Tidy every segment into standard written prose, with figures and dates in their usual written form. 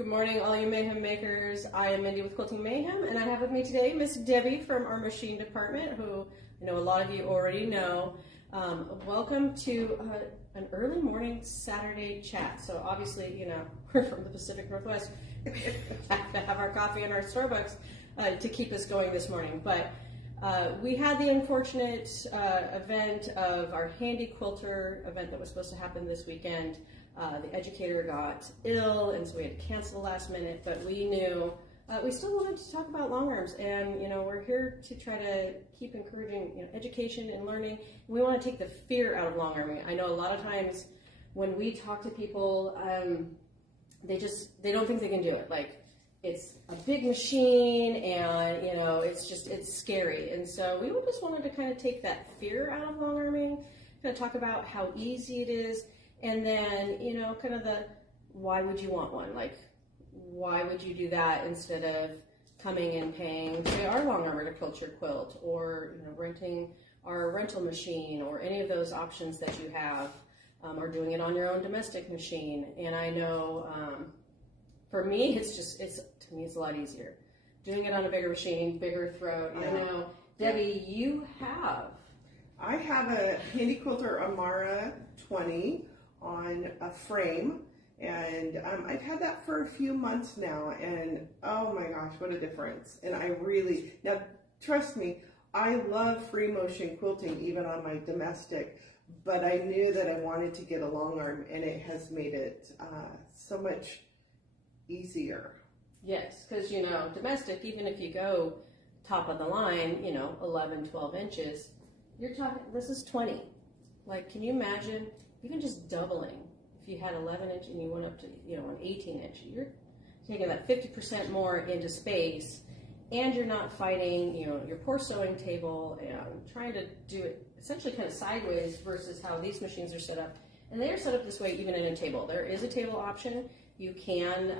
Good morning, all you Mayhem makers. I am Mindy with Quilting Mayhem, and I have with me today Miss Debbie from our machine department, who I know a lot of you already know. Welcome to an early morning Saturday chat. So obviously, you know, we're from the Pacific Northwest. We have to have our coffee and our Starbucks to keep us going this morning. But we had the unfortunate event of our handy quilter event that was supposed to happen this weekend. The educator got ill, and so we had to cancel last minute, but we knew we still wanted to talk about long arms, and you know, we're here to try to keep encouraging, you know, education and learning. We want to take the fear out of long arming. I know a lot of times when we talk to people, they don't think they can do it. Like, it's a big machine, and you know, it's scary. And so we just wanted to kind of take that fear out of long arming, kind of talk about how easy it is. And then, you know, kind of the, why would you want one? Like, why would you do that instead of coming and paying, say, our long armor to quilt your quilt, or, you know, renting our rental machine, or any of those options that you have, or doing it on your own domestic machine. And I know, for me, to me, it's a lot easier. Doing it on a bigger machine, bigger throat. Yeah. I know, Debbie, I have a Handy Quilter Amara 20 on a frame, and I've had that for a few months now, and oh my gosh, what a difference. And now trust me, I love free motion quilting even on my domestic, but I knew that I wanted to get a long arm, and it has made it so much easier. Yes, because, you know, domestic, even if you go top of the line, you know, 11, 12 inches, you're talking, this is 20. Like, can you imagine even just doubling? If you had 11 inch and you went up to, you know, an 18 inch, you're taking that 50% more into space, and you're not fighting, you know, your poor sewing table and trying to do it essentially kind of sideways versus how these machines are set up. And they are set up this way even in a table. There is a table option. You can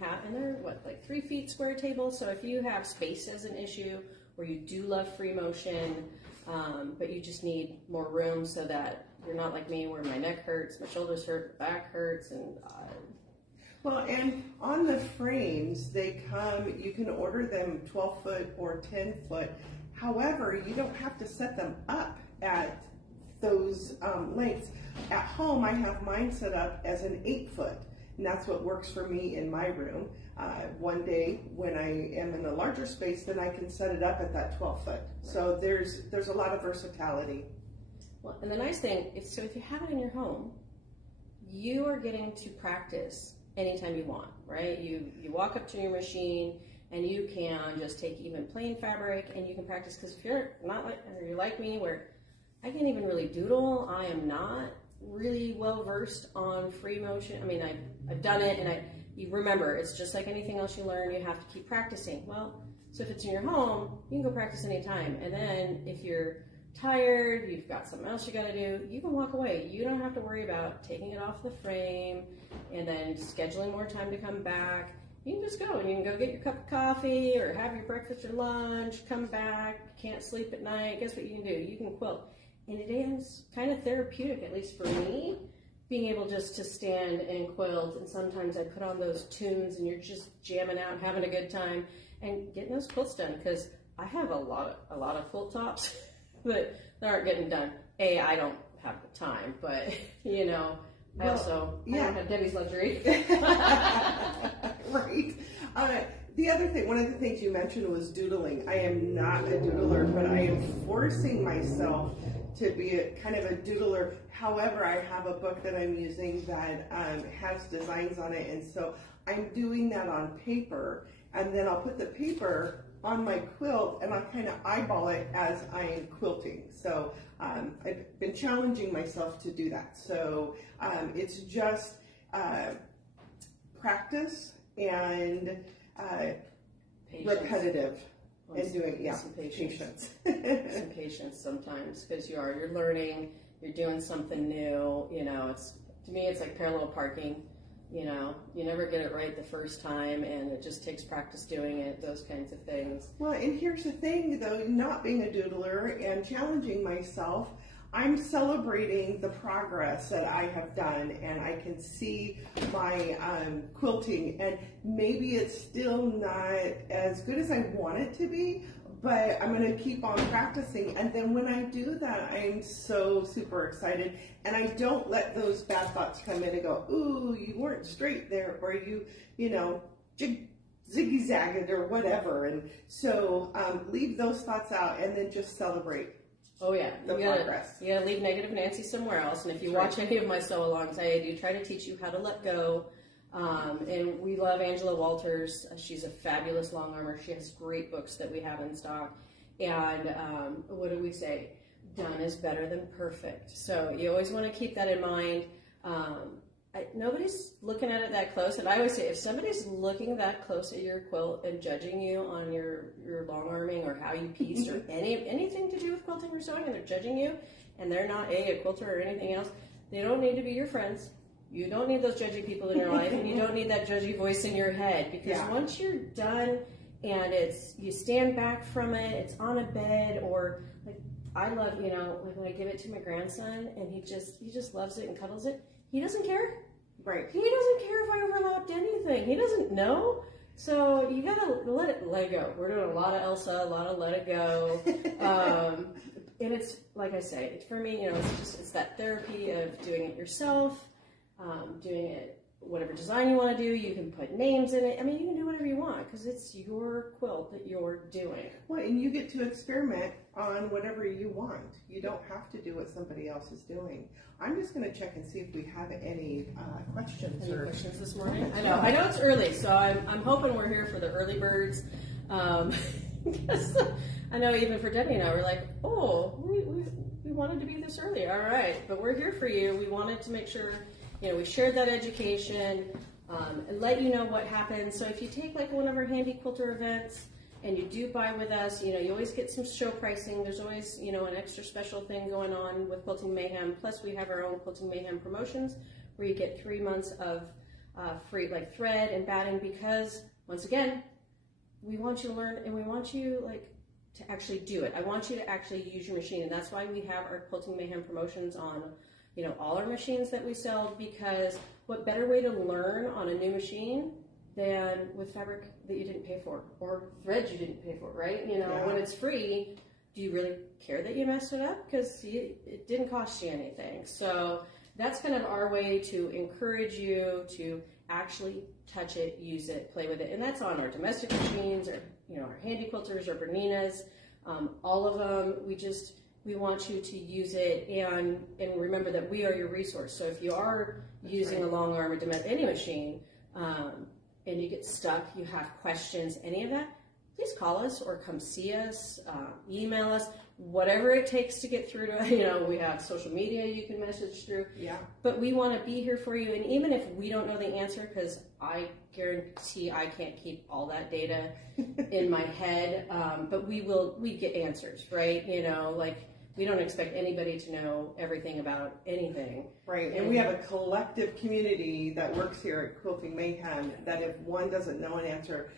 have, and they're what, like 3 feet square tables. So if you have space as an issue, or you do love free motion, but you just need more room so that you're not like me where my neck hurts, my shoulders hurt, my back hurts, and well, and on the frames, they come, you can order them 12 foot or 10 foot. However, you don't have to set them up at those lengths. At home, I have mine set up as an 8 foot, and that's what works for me in my room. One day when I am in a larger space, then I can set it up at that 12 foot. So there's a lot of versatility. Well, and the nice thing is, so if you have it in your home, you are getting to practice anytime you want, right? You walk up to your machine and you can just take even plain fabric and you can practice, because if you're not like, or you're like me where I can't even really doodle, I am not really well versed on free motion. I mean, I've done it, and you remember, it's just like anything else you learn, you have to keep practicing. Well, so if it's in your home, you can go practice anytime. And then if you're tired, you've got something else you got to do, you can walk away. You don't have to worry about taking it off the frame and then scheduling more time to come back. You can just go, and you can go get your cup of coffee or have your breakfast or lunch, come back, can't sleep at night. Guess what you can do? You can quilt. And it is kind of therapeutic, at least for me, being able just to stand and quilt. And sometimes I put on those tunes and you're just jamming out, having a good time, and getting those quilts done, because I have a lot of quilt tops that aren't getting done. I don't have the time, but you know, I don't have Debbie's luxury. Right. The other thing, one of the things you mentioned was doodling. I am not a doodler, but I am forcing myself to be kind of a doodler. However, I have a book that I'm using that has designs on it, and so I'm doing that on paper, and then I'll put the paper on my quilt and I'll kind of eyeball it as I'm quilting. So I've been challenging myself to do that. So it's just practice and repetitive. And doing, some patience. Some patience sometimes, because you're learning, you're doing something new. You know, to me it's like parallel parking. You know, you never get it right the first time, and it just takes practice doing it, those kinds of things. Well, and here's the thing though, not being a doodler and challenging myself, I'm celebrating the progress that I have done, and I can see my quilting, and maybe it's still not as good as I want it to be, but I'm going to keep on practicing. And then when I do that, I'm so super excited, and I don't let those bad thoughts come in and go, ooh, you weren't straight there, or you know, ziggy-zagged or whatever. And so leave those thoughts out and then just celebrate. Oh yeah, the progress. You gotta leave negative Nancy somewhere else. And if you watch any of my sew-alongs, I do try to teach you how to let go. And we love Angela Walters. She's a fabulous long armor. She has great books that we have in stock. And what do we say? Done is better than perfect. So you always want to keep that in mind. Nobody's looking at it that close, and I always say if somebody's looking that close at your quilt and judging you on your long arming or how you piece or anything to do with quilting or sewing, and they're judging you, and they're not a quilter or anything else, they don't need to be your friends. You don't need those judgy people in your life, and you don't need that judgy voice in your head, because once you're done and you stand back from it, it's on a bed, or like I love, like when I give it to my grandson and he just loves it and cuddles it. He doesn't care. Right. He doesn't care if I overlapped anything. He doesn't know. So you gotta let it go. We're doing a lot of Elsa, a lot of let it go. And it's, like I say, for me, it's that therapy of doing it yourself, doing it whatever design you want to do. You can put names in it. I mean, you can do whatever you want because it's your quilt that you're doing. Well, and you get to experiment on whatever you want. You don't have to do what somebody else is doing. I'm just going to check and see if we have any questions. Any questions this morning? I know it's early, so I'm hoping we're here for the early birds. Because I know even for Debbie and I, we're like, oh, we wanted to be this early. All right, but we're here for you. We wanted to make sure we shared that education and let you know what happens. So if you take like one of our handy quilter events and you do buy with us, you always get some show pricing. There's always, an extra special thing going on with Quilting Mayhem. Plus we have our own Quilting Mayhem promotions where you get 3 months of free like thread and batting, because once again, we want you to learn and we want you to actually do it. I want you to actually use your machine, and that's why we have our Quilting Mayhem promotions on all our machines that we sell, because what better way to learn on a new machine than with fabric that you didn't pay for or threads you didn't pay for, right? When it's free, do you really care that you messed it up? Because it didn't cost you anything. So that's kind of our way to encourage you to actually touch it, use it, play with it. And that's on our domestic machines or, our handy quilters or Berninas, all of them. We want you to use it and remember that we are your resource. So if you are using a long arm or any machine and you get stuck, you have questions, any of that, please call us or come see us, email us, whatever it takes to get through to, we have social media you can message through. Yeah. But we want to be here for you. And even if we don't know the answer, because I guarantee I can't keep all that data in my head, but we get answers, right? We don't expect anybody to know everything about anything. Right, and we have a collective community that works here at Quilting Mayhem that if one doesn't know an answer,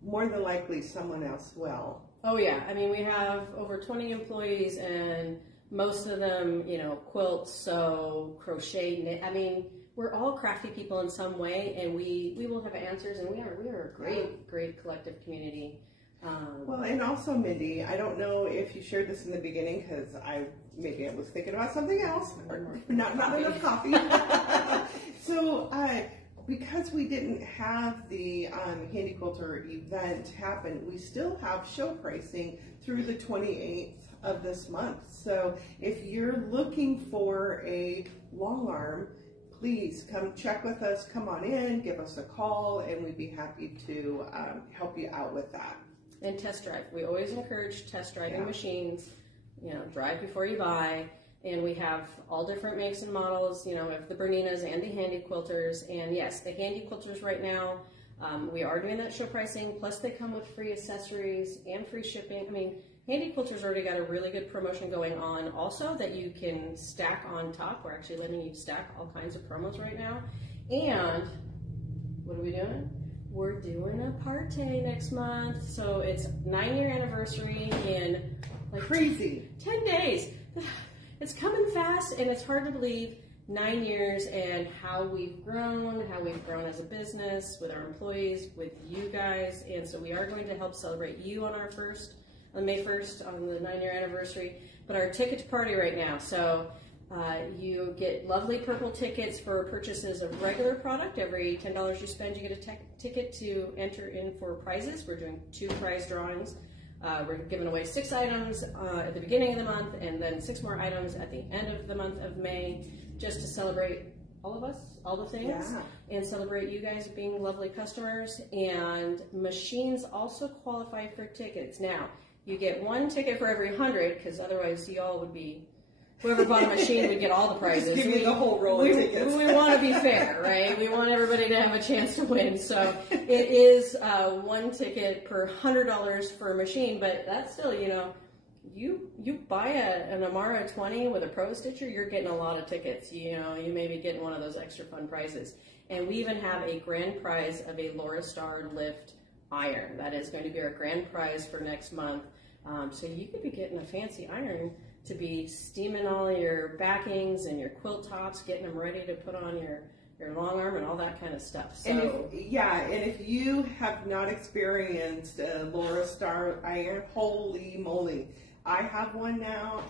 more than likely someone else will. Oh yeah, I mean we have over 20 employees and most of them, quilt, sew, crochet, knit. I mean, we're all crafty people in some way, and we will have answers, and we are a great collective community. Well, and also, Mindy, I don't know if you shared this in the beginning because I was thinking about something else, or not enough coffee. So, because we didn't have the Handy Quilter event happen, we still have show pricing through the 28th of this month. So, if you're looking for a long arm, please come check with us, come on in, give us a call, and we'd be happy to help you out with that. And test drive. We always encourage test driving machines. Drive before you buy. And we have all different makes and models, of the Berninas and the Handy Quilters. And yes, the Handy Quilters right now, we are doing that show pricing. Plus they come with free accessories and free shipping. I mean, Handy Quilters already got a really good promotion going on also that you can stack on top. We're actually letting you stack all kinds of promos right now. And what are we doing? We're doing a party next month, so it's 9-year anniversary in crazy 10 days. it's coming fast, and it's hard to believe 9 years and how we've grown as a business, with our employees, with you guys. And so we are going to help celebrate you on May 1st, on the 9-year anniversary. But our ticket to party right now. So you get lovely purple tickets for purchases of regular product. Every $10 you spend, you get a ticket to enter in for prizes. We're doing 2 prize drawings. We're giving away 6 items at the beginning of the month, and then 6 more items at the end of the month of May, just to celebrate all of us, all the things, and celebrate you guys being lovely customers. And machines also qualify for tickets. Now, you get 1 ticket for every 100, because otherwise y'all would be, whoever bought a machine would get all the prizes. Just give you the whole roll of tickets. We want to be fair, right? We want everybody to have a chance to win. So it is 1 ticket per $100 for a machine, but that's still, you buy an Amara 20 with a Pro Stitcher, you're getting a lot of tickets. You may be getting one of those extra fun prizes. And we even have a grand prize of a Laura Star Lift iron. That is going to be our grand prize for next month. So you could be getting a fancy iron to be steaming all your backings and your quilt tops, getting them ready to put on your long arm and all that kind of stuff. So, and if you have not experienced a Laura Star iron, holy moly, I have one now.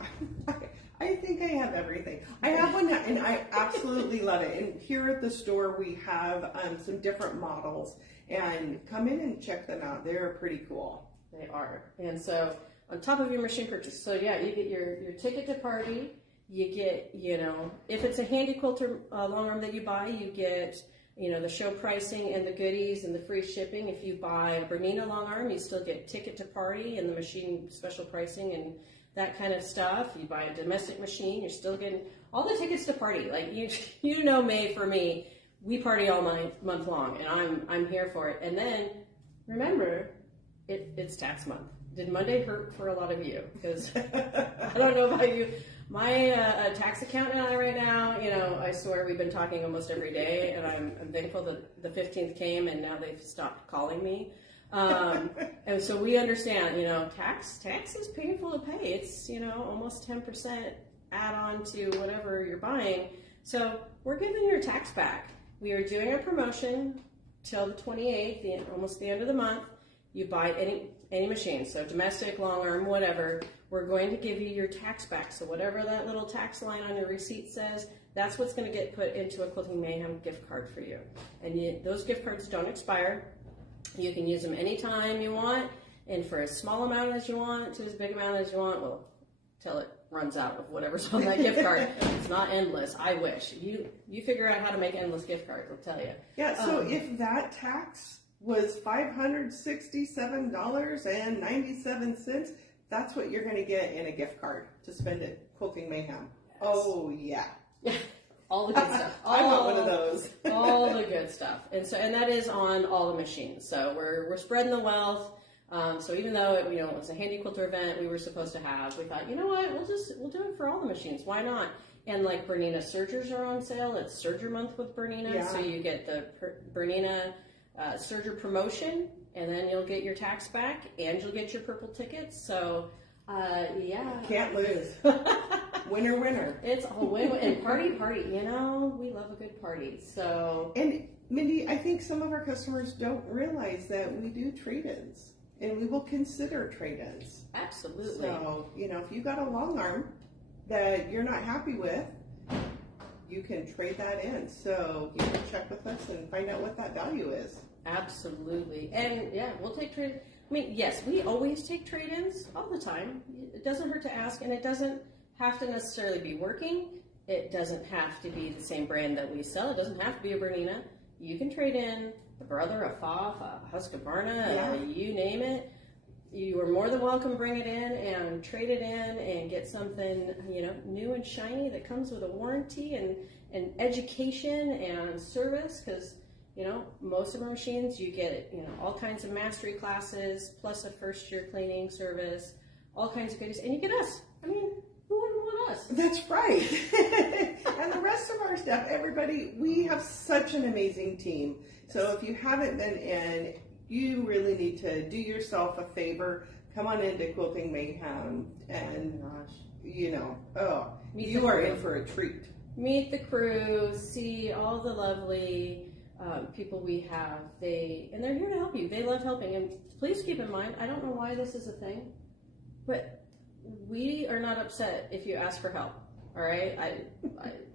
I think I have everything. I have one now, and I absolutely love it. And here at the store, we have some different models, and come in and check them out. They're pretty cool. They are. And so on top of your machine purchase, so yeah, you get your ticket to party. You get, if it's a handy quilter long arm that you buy, you get, the show pricing and the goodies and the free shipping. If you buy a Bernina long arm, you still get ticket to party and the machine special pricing and that kind of stuff. You buy a domestic machine, you're still getting all the tickets to party. Like, May for me, we party all month long, and I'm here for it. And then remember, it's tax month. Did Monday hurt for a lot of you? Because I don't know about you. My tax accountant and I right now, I swear we've been talking almost every day, and I'm thankful that the 15th came and now they've stopped calling me. And so we understand, tax is painful to pay. It's, almost 10% add on to whatever you're buying. So we're giving your tax back. We are doing a promotion till the 28th, almost the end of the month. You buy any machine, so domestic, long arm, whatever, we're going to give you your tax back. So whatever that little tax line on your receipt says, that's what's going to get put into a Quilting Mayhem gift card for you. And those gift cards don't expire. You can use them anytime you want, and for as small amount as you want to as big amount as you want, well, till it runs out of whatever's on that gift card. It's not endless. I wish. You figure out how to make endless gift cards, I'll tell you. Yeah, so if that tax was $567.97, that's what you're going to get in a gift card to spend at Quilting Mayhem. Yes. Oh, yeah. All the good stuff. I want one of those. All the good stuff. And that is on all the machines. So we're spreading the wealth. So even though it was a handy quilter event we were supposed to have, we thought, you know what, we'll do it for all the machines. Why not? And like Bernina sergers are on sale. It's Serger month with Bernina. Yeah. So you get the Bernina Serger promotion, and then you'll get your tax back, and you'll get your purple tickets. So, yeah. Can't lose. Winner, winner. It's a win, and party. We love a good party. So. And Mindy, I think some of our customers don't realize that we do trade-ins, and we will consider trade-ins. Absolutely. So, if you got a long arm that you're not happy with, you can trade that in. So you can check with us and find out what that value is. Absolutely. And yeah, we'll take trade. I mean, yes, we always take trade-ins all the time. It doesn't hurt to ask, and it doesn't have to necessarily be working. It doesn't have to be the same brand that we sell. It doesn't have to be a Bernina. You can trade in a Brother, a Pfaff, a Husqvarna, you name it. You are more than welcome to bring it in and trade it in and get something, new and shiny that comes with a warranty and education and service, because, most of our machines, you get, all kinds of mastery classes, plus a first-year cleaning service, all kinds of goodies, and you get us. I mean, who wouldn't want us? That's right. And the rest of our stuff, everybody, we have such an amazing team. So if you haven't been in, you really need to do yourself a favor. Come on into Quilting Mayhem, and you are in for a treat. Meet the crew, see all the lovely people we have. They're here to help you. They love helping. And please keep in mind, I don't know why this is a thing, but we are not upset if you ask for help. All right?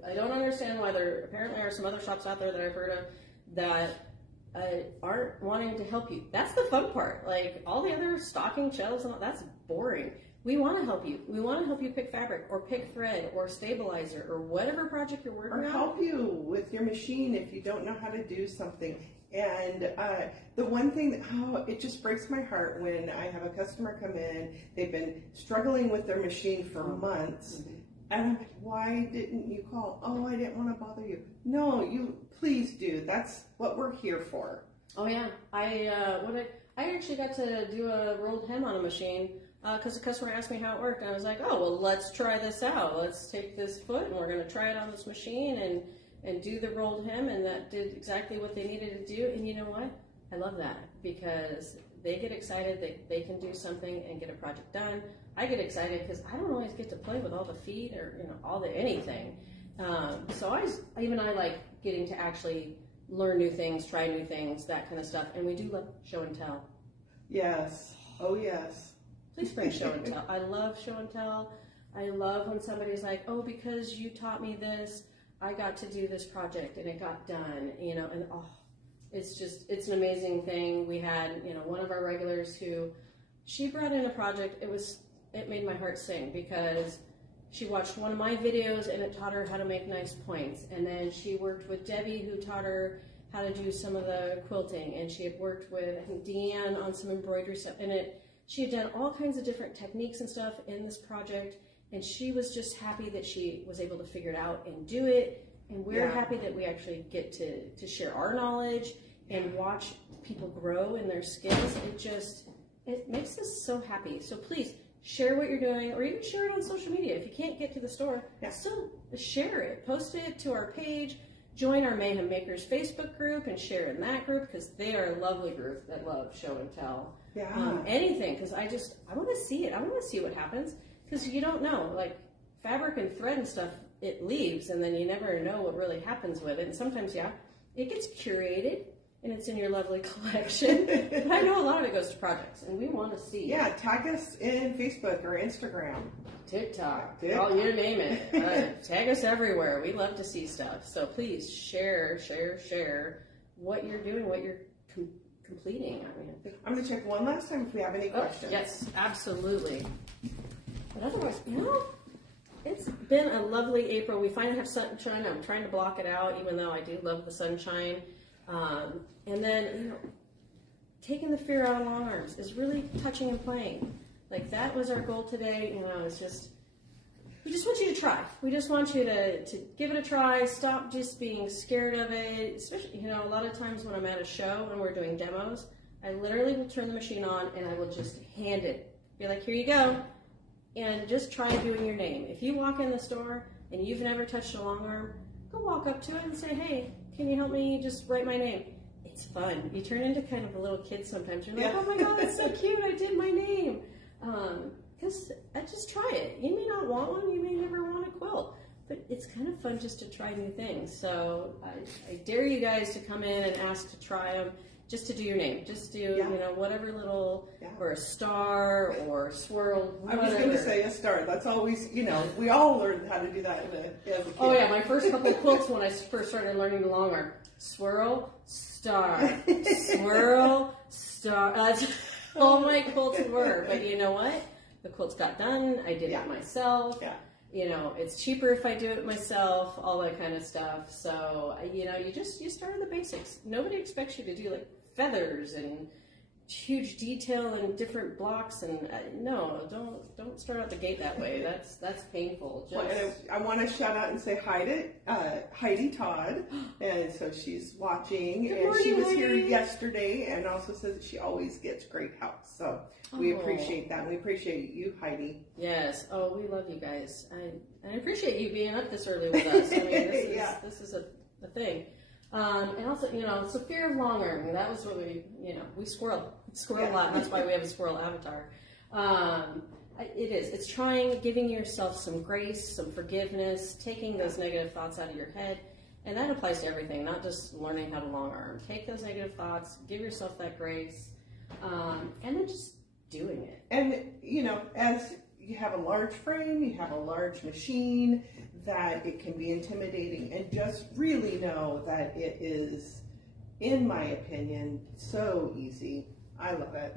I don't understand why there apparently are some other shops out there that I've heard of that aren't wanting to help you. That's the fun part. Like all the other stocking shelves and all, that's boring. We want to help you. We want to help you pick fabric or pick thread or stabilizer or whatever project you're working on. Or help you with your machine if you don't know how to do something. And the one thing, it just breaks my heart when I have a customer come in, they've been struggling with their machine for months, and I'm like, why didn't you call? Oh, I didn't want to bother you. No, you please do. That's what we're here for. Oh yeah, I actually got to do a rolled hem on a machine because the customer asked me how it worked, and I was like, oh well, let's try this out. Let's take this foot and we're going to try it on this machine and do the rolled hem, and that did exactly what they needed to do. And you know what? I love that because they get excited that they can do something and get a project done. I get excited because I don't always get to play with all the feet or all the anything. So I like getting to actually learn new things, try new things, that kind of stuff. And we do love show and tell. Yes. Oh yes. Please bring show and tell. I love show and tell. I love when somebody's like, oh, because you taught me this, I got to do this project and it got done, and it's an amazing thing. We had, one of our regulars who, she brought in a project, it made my heart sing because she watched one of my videos and it taught her how to make nice points. And then she worked with Debbie who taught her how to do some of the quilting, and she had worked with, I think, Deanne on some embroidery stuff. And she had done all kinds of different techniques and stuff in this project. And she was just happy that she was able to figure it out and do it. And we're happy that we actually get to share our knowledge and watch people grow in their skills. It makes us so happy. So please share what you're doing, or even share it on social media. If you can't get to the store, still share it. Post it to our page. Join our Mayhem Makers Facebook group and share in that group because they are a lovely group that love show and tell. Yeah. Anything, because I want to see it. I want to see what happens. Because you don't know, like fabric and thread and stuff, it leaves, and then you never know what really happens with it. And sometimes, it gets curated, and it's in your lovely collection. But I know a lot of it goes to projects, and we want to see. Yeah, tag us in Facebook or Instagram. TikTok. Oh, you name it. Tag us everywhere. We love to see stuff. So please share what you're doing, what you're completing. I'm going to check one last time if we have any questions. Yes, absolutely. But otherwise, it's been a lovely April. We finally have sunshine. I'm trying to block it out, even though I do love the sunshine. And then, taking the fear out of long arms is really touching and playing. Like, that was our goal today. It's just, we just want you to try. We just want you to give it a try. Stop just being scared of it. Especially, a lot of times when I'm at a show and we're doing demos, I literally will turn the machine on and I will just hand it. Be like, here you go. And just try doing your name. If you walk in the store and you've never touched a long arm, go walk up to it and say, hey, can you help me just write my name? It's fun. You turn into kind of a little kid sometimes. You're like, oh my God, that's so cute. I did my name. Because I just try it. You may not want one. You may never want a quilt. But it's kind of fun just to try new things. So I dare you guys to come in and ask to try them. Just to do your name, just do, whatever little, or a star, or swirl, whatever. I was going to say a star. That's always, we all learned how to do that as a kid. Oh yeah, my first couple of quilts when I first started learning the long arm. Swirl, star, swirl, star. That's all my quilts were. But you know what? The quilts got done. I did it myself. Yeah. It's cheaper if I do it myself, all that kind of stuff. So, you start on the basics. Nobody expects you to do like feathers and huge detail and different blocks. And no, don't start out the gate that way. That's painful. I want to shout out and say hi to Heidi Todd. And so she's watching. Good morning, she was Heidi. here yesterday and also says that she always gets great help. So we appreciate that. We appreciate you, Heidi. Yes. Oh, we love you guys. I appreciate you being up this early with us. I mean, this is a thing. And also, it's the fear of long arm. That was what we squirrel a lot. And that's why we have a squirrel avatar. It is. It's giving yourself some grace, some forgiveness, taking those negative thoughts out of your head. And that applies to everything, not just learning how to long arm. Take those negative thoughts, give yourself that grace, and then just doing it. And, as you have a large frame, you have a large machine, that it can be intimidating. And just really know that it is, in my opinion, so easy. I love it.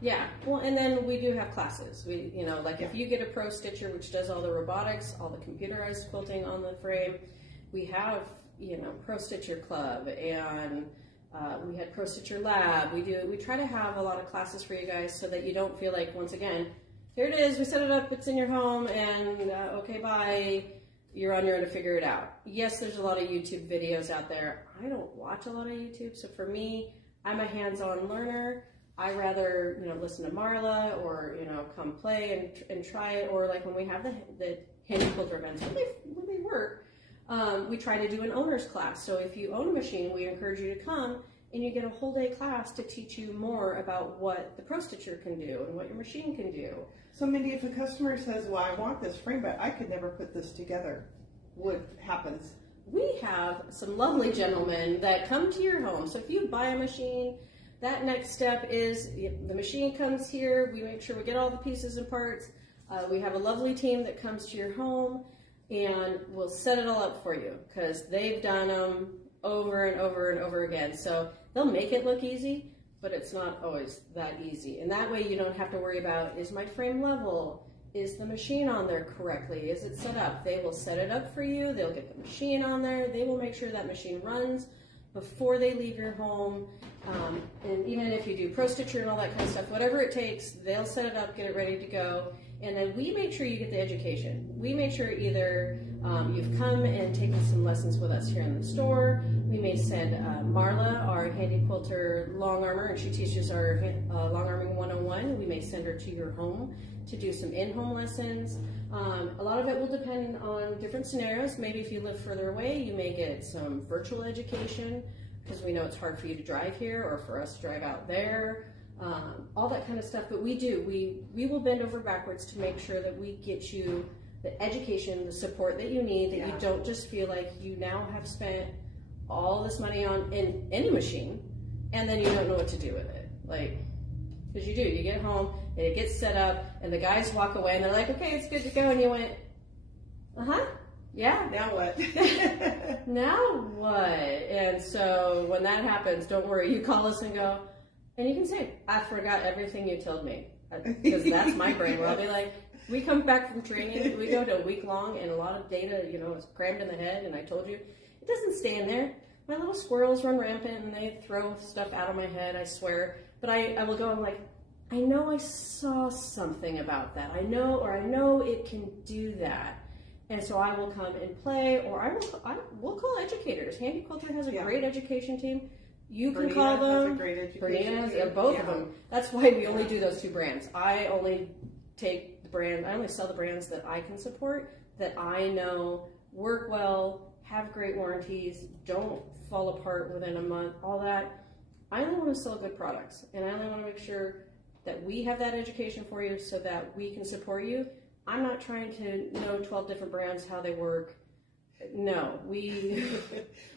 Yeah, well, and then we do have classes. If you get a Pro Stitcher, which does all the robotics, all the computerized quilting on the frame, we have, Pro Stitcher Club, and we had Pro Stitcher Lab. We try to have a lot of classes for you guys so that you don't feel like, once again, here it is, we set it up, it's in your home, and okay, bye, you're on your own to figure it out. Yes, there's a lot of YouTube videos out there. I don't watch a lot of YouTube, so for me, I'm a hands-on learner. I rather, listen to Marla or, come play and try it. Or like when we have the handy quilter events, when they work, we try to do an owner's class. So if you own a machine, we encourage you to come and you get a whole day class to teach you more about what the Pro Stitcher can do and what your machine can do. So Mindy, if a customer says, well, I want this frame, but I could never put this together, what happens? We have some lovely gentlemen that come to your home. So if you buy a machine, that next step is the machine comes here, we make sure we get all the pieces and parts. We have a lovely team that comes to your home and we'll set it all up for you because they've done them over and over and over again. So they'll make it look easy, but it's not always that easy. And that way you don't have to worry about, is my frame level? Is the machine on there correctly? Is it set up? They will set it up for you. They'll get the machine on there. They will make sure that machine runs before they leave your home. And even if you do Pro Stitcher and all that kind of stuff, whatever it takes, they'll set it up, get it ready to go. And then we make sure you get the education. We make sure either you've come and taken some lessons with us here in the store. We may send Marla, our handy quilter long armor, and she teaches our long arming 101. We may send her to your home to do some in-home lessons. A lot of it will depend on different scenarios. Maybe if you live further away, you may get some virtual education because we know it's hard for you to drive here or for us to drive out there, all that kind of stuff. But we will bend over backwards to make sure that we get you the education, the support that you need, that you don't just feel like you now have spent all this money on in any machine and then you don't know what to do with it. Like, because you do, you get home and it gets set up and the guys walk away and they're like, okay, it's good to go. And you went, yeah. Now what? Now what? And so when that happens, don't worry. You call us and go, and you can say, I forgot everything you told me. Because that's my brain where I'll be like, we come back from training, we go to a week long and a lot of data, is crammed in the head. And I told you, it doesn't stay in there. My little squirrels run rampant and they throw stuff out of my head, I swear. But I will go, I'm like, I know I saw something about that. I know it can do that. And so I will come and play, or we'll call educators. Handy Quilter has a great education team. You can call them. Has a great education team. Both of them. That's why we only do those two brands. I only sell the brands that I can support, that I know work well, have great warranties, don't fall apart within a month, all that. I only want to sell good products, and I only want to make sure that we have that education for you so that we can support you. I'm not trying to know 12 different brands, how they work. No,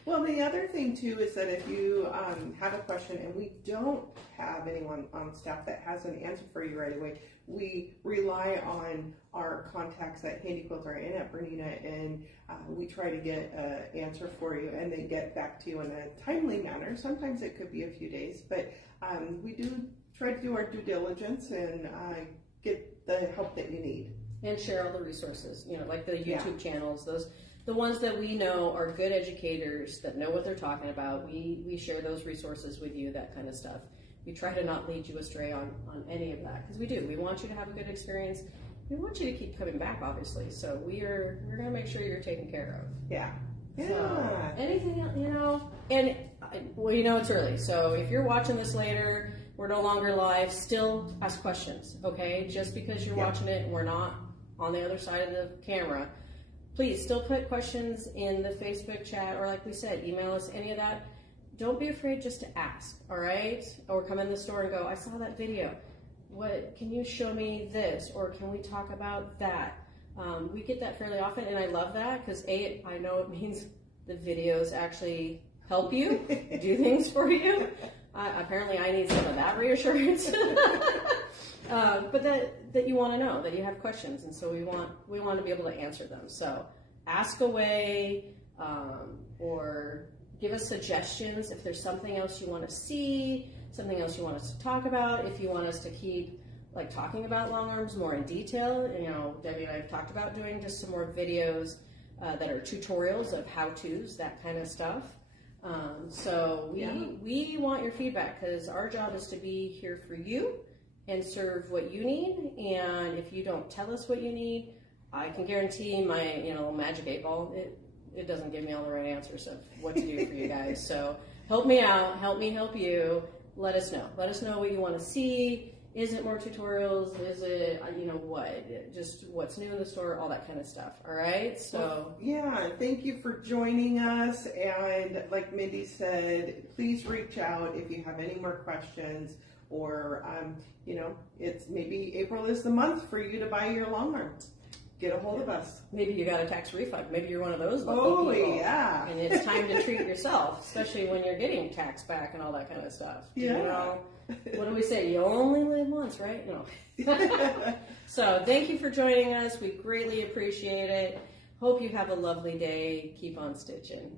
Well, the other thing too is that if you have a question and we don't have anyone on staff that has an answer for you right away, we rely on our contacts at Handy Quilter and at Bernina, and we try to get an answer for you, and they get back to you in a timely manner. Sometimes it could be a few days, but we do try to do our due diligence and get the help that you need. And share all the resources, like the YouTube channels, the ones that we know are good educators that know what they're talking about. We share those resources with you, that kind of stuff. We try to not lead you astray on any of that, because we do. We want you to have a good experience. We want you to keep coming back, obviously. So we're going to make sure you're taken care of. Yeah. So anything else, and it's early. So if you're watching this later, we're no longer live, still ask questions, okay? Just because you're watching it and we're not on the other side of the camera, please still put questions in the Facebook chat, or like we said, email us, any of that. Don't be afraid just to ask, all right? Or come in the store and go, I saw that video. what can you show me this, or can we talk about that? We get that fairly often, and I love that because I know it means the videos actually help you do things for you. Apparently, I need some of that reassurance. But that you want to know, that you have questions, and so we want to be able to answer them. So ask away, or give us suggestions if there's something else you want to see, something else you want us to talk about. If you want us to keep talking about long arms more in detail, Debbie and I have talked about doing just some more videos that are tutorials of how-tos, that kind of stuff. So we want your feedback, because our job is to be here for you and serve what you need. And if you don't tell us what you need, I can guarantee my magic 8-ball, it doesn't give me all the right answers of what to do for you guys. So help me out, help me help you. Let us know what you want to see. Is it more tutorials? Is it, what? Just what's new in the store, all that kind of stuff. All right? So. Yeah, thank you for joining us. And like Mindy said, please reach out if you have any more questions, or, it's maybe April is the month for you to buy your long arm. Get a hold of us. Maybe you got a tax refund. Maybe you're one of those lucky people. Yeah. And it's time to treat yourself, especially when you're getting tax back and all that kind of stuff. Yeah. What do we say? You only live once, right? No. So thank you for joining us. We greatly appreciate it. Hope you have a lovely day. Keep on stitching.